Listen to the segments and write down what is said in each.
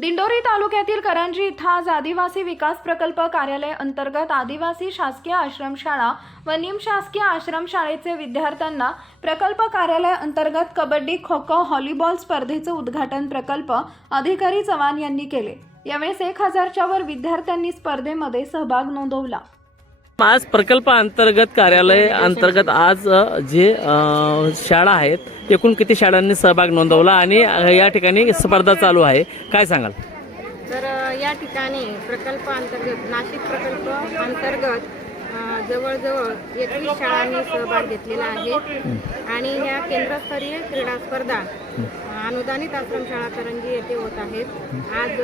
दिंडोरी तालुक्यातील करंजी इथं आज आदिवासी विकास प्रकल्प कार्यालय अंतर्गत आदिवासी शासकीय आश्रमशाळा व निमशासकीय आश्रमशाळेचे विद्यार्थ्यांना प्रकल्प कार्यालय अंतर्गत कबड्डी खो खो हॉलीबॉल स्पर्धेचं उद्घाटन प्रकल्प अधिकारी चव्हाण यांनी केले. यावेळेस एक हजारच्या वर विद्यार्थ्यांनी स्पर्धेमध्ये सहभाग नोंदवला. आज प्रकल्प अंतर्गत कार्यालय अंतर्गत आज जे शाळा आहेत एकूण किती शाळांनी सहभाग नोंदवला आणि या ठिकाणी स्पर्धा चालू आहे? काय सांगाल? तर या ठिकाणी प्रकल्प अंतर्गत नाशिक प्रकल्प अंतर्गत जवळजवळ एकवीस शाळांनी सहभाग घेतलेला आहे. आणि ह्या केंद्रस्तरीय क्रीडा स्पर्धा अनुदानित आश्रमशाळा करंजी येथे होत आहेत. आज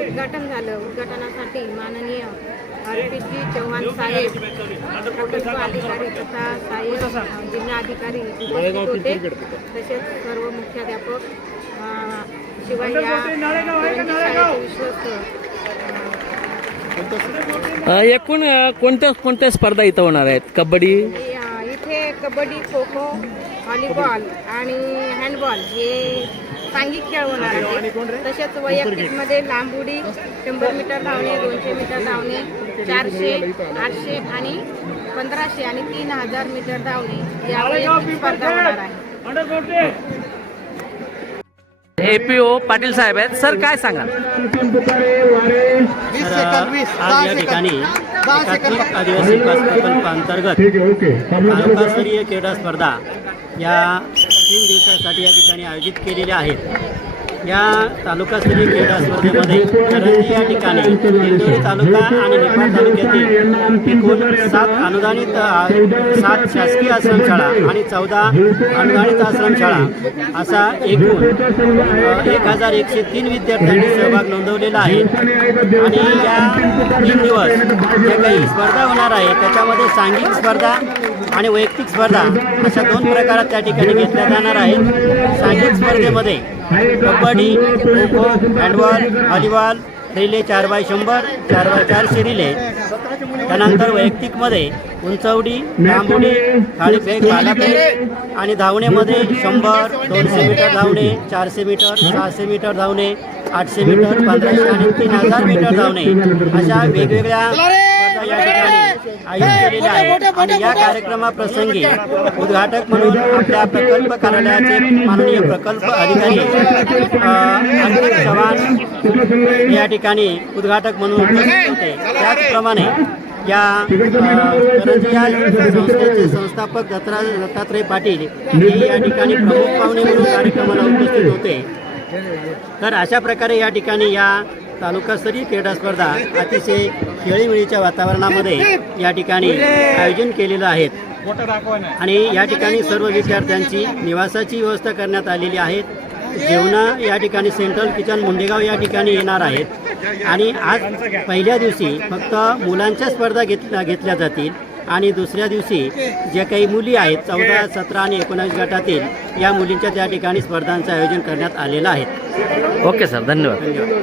उद्घाटन झालं. उद्घाटनासाठी माननीय आरपीजी चव्हाण साहेब प्रकल्प अधिकारी तथा सहाय्यक अ, जिल्हाधिकारी उपस्थित होते. तसेच सर्व मुख्याध्यापक शिवाय या विश्वस्त अ, एकूण अ, कोणत्या कोणत्या स्पर्धा इथं होणार आहेत? कबड्डी? इथे कबड्डी खो खो व्हॉलीबॉल आणि हँडबॉल हे सांघिक खेळ होणार आहे तसेच वैयक्तिकमध्ये लांब उडी शंभर मीटर धावणे दोनशे मीटर धावणे चारशे आठशे आणि पंधराशे आणि तीन हजार मीटर धावणे या वैयक्तिक स्पर्धा होणार आहे. एपीओ पाटील साहेब आहेत. सर काय सांगाल? आज या ठिकाणी एकात्मिक आदिवासी विकास प्रकल्प अंतर्गत तालुकास्तरीय क्रीडा स्पर्धा या तीन दिवसासाठी या ठिकाणी आयोजित केलेल्या आहेत. या तालुकास्तरीय क्रीडा स्पर्धेमध्ये करंजी या ठिकाणी दिंडोरी तालुका आणि निफाड तालुक्यातील एकूण सात अनुदानित सात शासकीय आश्रमशाळा आणि चौदा अनुदानित आश्रमशाळा असा एकूण एक हजार एकशे तीन विद्यार्थ्यांनी सहभाग नोंदवलेला आहे. आणि या तीन दिवस ज्या काही स्पर्धा होणार आहे त्याच्यामध्ये सांघिक स्पर्धा आणि वैयक्तिक स्पर्धा अशा दोन प्रकारात त्या ठिकाणी घेतल्या जाणार आहेत. सांघिक स्पर्धेमध्ये kabaddi kho kho handball volleyball relay चार बाय शंभर चार बाय चारशे रिले त्यानंतर वैयक्तिकमध्ये उंचवडी लांबुडी थाळीफेक भालाफेक आणि धावण्यामध्ये शंभर दोनशे मीटर धावणे चारशे मीटर सहाशे मीटर धावणे आठशे मीटर पंधराशे आणि तीन हजार मीटर धावणे. अशा वेगवेगळ्या या ठिकाणी आयोजित आहेत आणि या कार्यक्रमाप्रसंगी उद्घाटक म्हणून आपल्या प्रकल्प कार्यालयाचे माननीय प्रकल्प अधिकारी अंकित चव्हाण या ठिकाणी उद्घाटक म्हणून उपस्थित होते. त्याचप्रमाणे या संस्थेचे संस्थापक दत्तरा दत्तात्रय पाटील हे या ठिकाणी प्रमुख पाहुणे म्हणून कार्यक्रमाला उपस्थित होते. तर अशा प्रकारे या ठिकाणी या तालुकास्तरीय क्रीडा स्पर्धा अतिशय खेळीमेळीच्या वातावरणामध्ये या ठिकाणी आयोजन केलेलं आहे. आणि या ठिकाणी सर्व विद्यार्थ्यांची निवासाची व्यवस्था करण्यात आलेली आहे. जेवणा या ठिकाणी सेंट्रल किचन मुंडेगाव या ठिकाणी येणार आहेत. आणि आज पहिल्या दिवशी फक्त मुलांच्या स्पर्धा घेतल्या घेतल्या जातील. आणि दुसऱ्या दिवशी ज्या काही मुली आहेत चौदा सतरा आणि एकोणावीस गटातील या मुलींच्या त्या ठिकाणी स्पर्धांचं आयोजन करण्यात आलेलं आहे. ओके सर धन्यवाद. धन्यवाद.